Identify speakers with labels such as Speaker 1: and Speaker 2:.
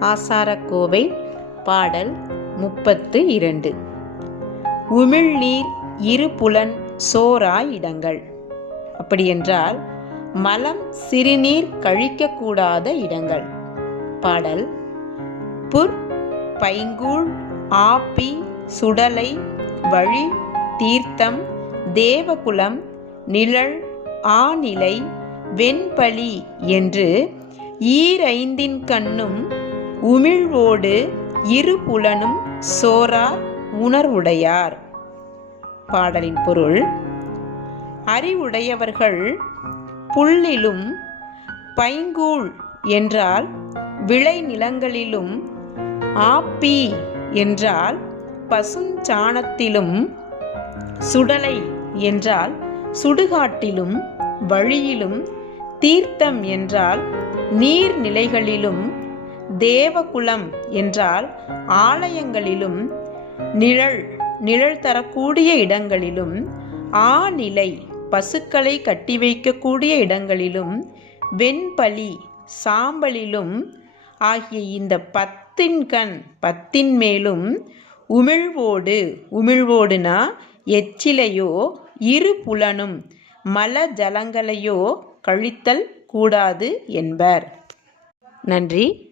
Speaker 1: ஆசாரக்கோவை பாடல் முப்பத்து இரண்டு. உமிழ்நீர் இருபுலன் சோரா இடங்கள். அப்படியென்றால் மலம் சிறுநீர் கழிக்கக்கூடாத இடங்கள். பாடல் புற் பைங்கூழ் ஆப்பி சுடலை வழி தீர்த்தம் தேவகுலம் நிழல் ஆநிலை வெண்பலி என்று ஈரைந்தின் கண்ணும் உமிழ்வோடு இரு புலனும் சோரார் உணர்வுடையார். பாடலின் பொருள் அறிவுடையவர்கள் புல்லிலும் பைங்கூழ் என்றால் விளைநிலங்களிலும் ஆப்பி என்றால் பசுஞ்சாணத்திலும் சுடலை என்றால் சுடுகாட்டிலும் வழியிலும் தீர்த்தம் என்றால் நீர்நிலைகளிலும் தேவகுலம் என்றால் ஆலயங்களிலும் நிழல் நிழல் தரக்கூடிய இடங்களிலும் ஆநிலை பசுக்களை கட்டி வைக்கக்கூடிய இடங்களிலும் வெண்பலி சாம்பலிலும் ஆகிய இந்த பத்தின் கண் பத்தின் மேலும் உமிழ்வோடு உமிழ்வோடுனா எச்சிலையோ இரு புலனும் மல ஜலங்களையோ கழித்தல் கூடாது என்பர். நன்றி.